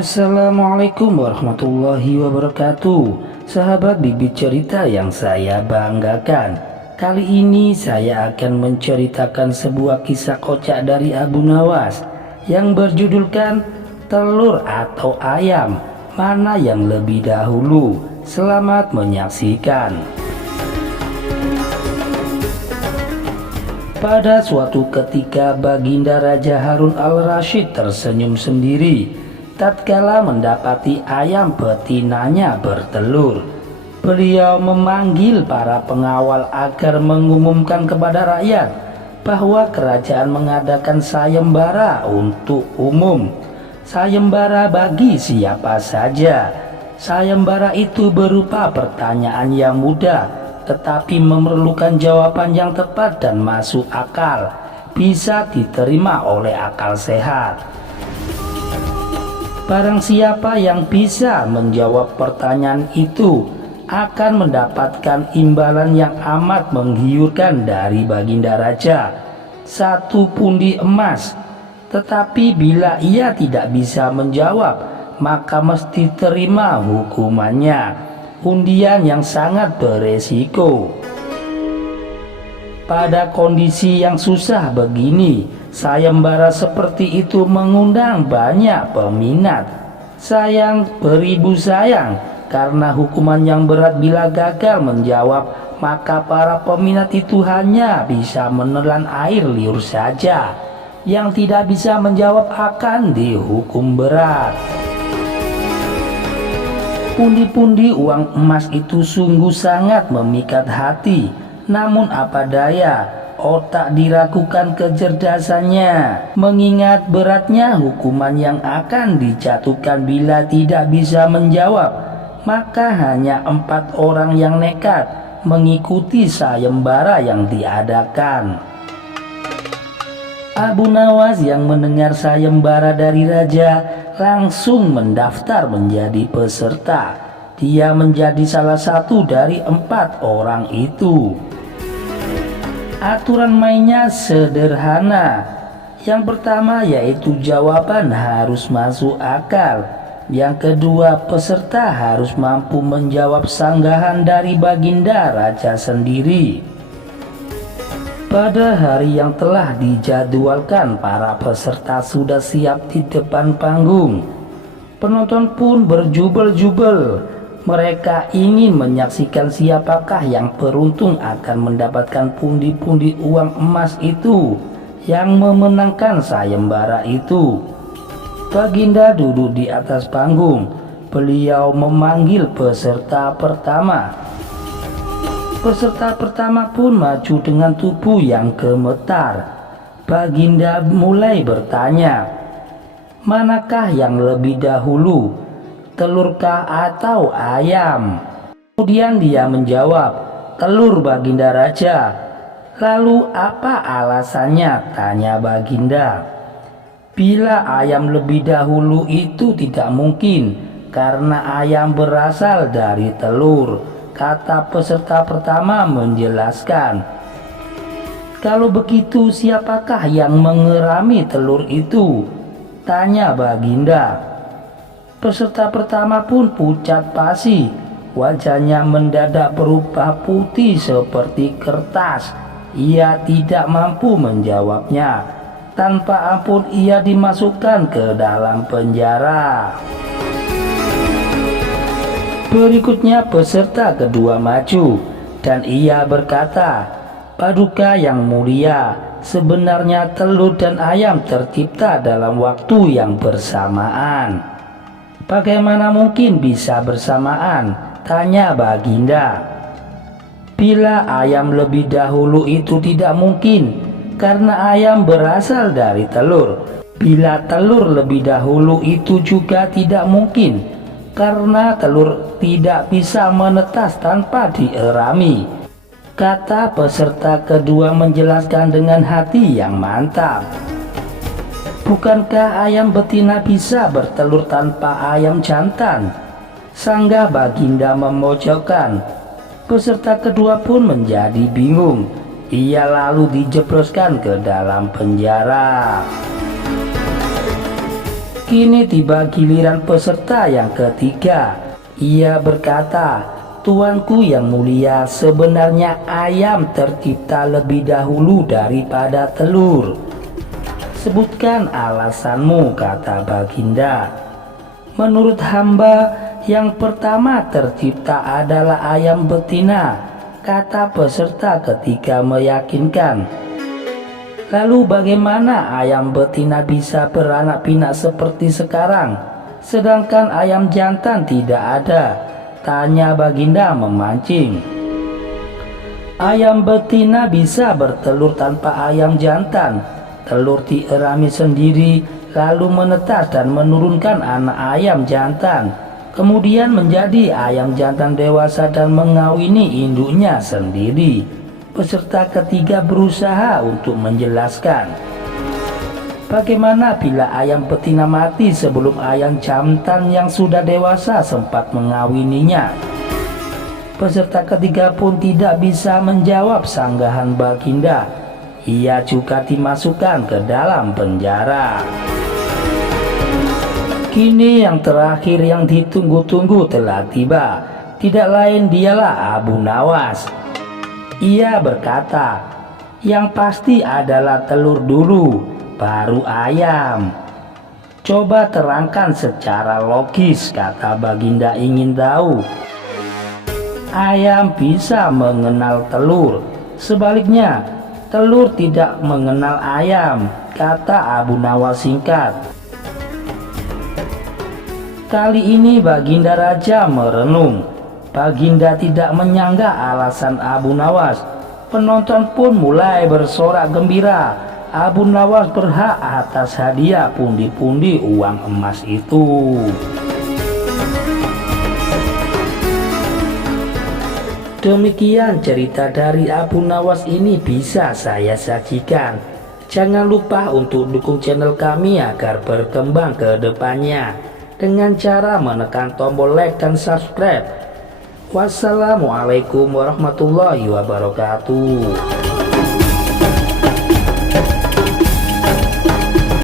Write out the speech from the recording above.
Assalamualaikum warahmatullahi wabarakatuh. Sahabat bibit cerita yang saya banggakan, kali ini saya akan menceritakan sebuah kisah kocak dari Abu Nawas yang berjudulkan telur atau ayam, mana yang lebih dahulu. Selamat menyaksikan. Pada suatu ketika Baginda Raja Harun al-Rasyid tersenyum sendiri tatkala mendapati ayam betinanya bertelur. Beliau memanggil para pengawal agar mengumumkan kepada rakyat bahwa kerajaan mengadakan sayembara untuk umum. Sayembara bagi siapa saja. Sayembara itu berupa pertanyaan yang mudah tetapi memerlukan jawaban yang tepat dan masuk akal, bisa diterima oleh akal sehat. Barang siapa yang bisa menjawab pertanyaan itu akan mendapatkan imbalan yang amat menggiurkan dari Baginda Raja, 1 pundi emas. Tetapi bila ia tidak bisa menjawab, maka mesti terima hukumannya, undian yang sangat beresiko. Pada kondisi yang susah begini, sayembara seperti itu mengundang banyak peminat. Sayang beribu sayang, karena hukuman yang berat bila gagal menjawab, maka para peminat itu hanya bisa menelan air liur saja. Yang tidak bisa menjawab akan dihukum berat. Pundi-pundi uang emas itu sungguh sangat memikat hati. Namun apa daya, otak diragukan kecerdasannya, mengingat beratnya hukuman yang akan dijatuhkan bila tidak bisa menjawab. Maka hanya 4 orang yang nekat mengikuti sayembara yang diadakan. Abu Nawas yang mendengar sayembara dari raja langsung mendaftar menjadi peserta. Dia menjadi salah satu dari 4 orang itu. Aturan mainnya sederhana. Yang pertama yaitu jawaban harus masuk akal. Yang kedua, peserta harus mampu menjawab sanggahan dari Baginda Raja sendiri. Pada hari yang telah dijadwalkan, para peserta sudah siap di depan panggung. Penonton pun berjubel-jubel. Mereka ingin menyaksikan siapakah yang beruntung akan mendapatkan pundi-pundi uang emas itu, yang memenangkan sayembara itu. Baginda duduk di atas panggung. Beliau memanggil peserta pertama. Peserta pertama pun maju dengan tubuh yang gemetar. Baginda mulai bertanya, manakah yang lebih dahulu, telurkah atau ayam? Kemudian dia menjawab, telur Baginda Raja. Lalu apa alasannya? Tanya Baginda. Bila ayam lebih dahulu itu tidak mungkin, karena ayam berasal dari telur, kata peserta pertama menjelaskan. Kalau begitu siapakah yang mengerami telur itu? Tanya Baginda. Peserta pertama pun pucat pasi. Wajahnya mendadak berubah putih seperti kertas. Ia tidak mampu menjawabnya. Tanpa ampun ia dimasukkan ke dalam penjara. Berikutnya peserta kedua maju dan ia berkata, Paduka yang mulia, sebenarnya telur dan ayam tercipta dalam waktu yang bersamaan. Bagaimana mungkin bisa bersamaan? Tanya Baginda. Bila ayam lebih dahulu itu tidak mungkin, karena ayam berasal dari telur. Bila telur lebih dahulu itu juga tidak mungkin, karena telur tidak bisa menetas tanpa dierami. Kata peserta kedua menjelaskan dengan hati yang mantap. Bukankah ayam betina bisa bertelur tanpa ayam jantan? Sanggah Baginda memojokkan. Peserta kedua pun menjadi bingung. Ia lalu dijebloskan ke dalam penjara. Kini tiba giliran peserta yang ketiga. Ia berkata, "Tuanku yang mulia, sebenarnya ayam tercipta lebih dahulu daripada telur." "Sebutkan alasanmu," kata Baginda. "Menurut hamba, yang pertama tercipta adalah ayam betina," kata peserta ketiga meyakinkan. "Lalu bagaimana ayam betina bisa beranak pinak seperti sekarang, sedangkan ayam jantan tidak ada?" tanya Baginda memancing. "Ayam betina bisa bertelur tanpa ayam jantan. Telur dierami sendiri, lalu menetas dan menurunkan anak ayam jantan, kemudian menjadi ayam jantan dewasa dan mengawini induknya sendiri." Peserta ketiga berusaha untuk menjelaskan. "Bagaimana bila ayam betina mati sebelum ayam jantan yang sudah dewasa sempat mengawininya?" Peserta ketiga pun tidak bisa menjawab sanggahan Baginda. Ia juga dimasukkan ke dalam penjara. Kini yang terakhir yang ditunggu-tunggu telah tiba. Tidak lain dialah Abu Nawas. Ia berkata, "Yang pasti adalah telur dulu, baru ayam." "Coba terangkan secara logis," kata Baginda ingin tahu. "Ayam bisa mengenal telur, sebaliknya telur tidak mengenal ayam," kata Abu Nawas singkat. Kali ini Baginda Raja merenung. Baginda tidak menyangka alasan Abu Nawas. Penonton pun mulai bersorak gembira. Abu Nawas berhak atas hadiah pundi-pundi uang emas itu. Demikian cerita dari Abu Nawas ini bisa saya sajikan. Jangan lupa untuk dukung channel kami agar berkembang ke depannya dengan cara menekan tombol like dan subscribe. Wassalamualaikum warahmatullahi wabarakatuh.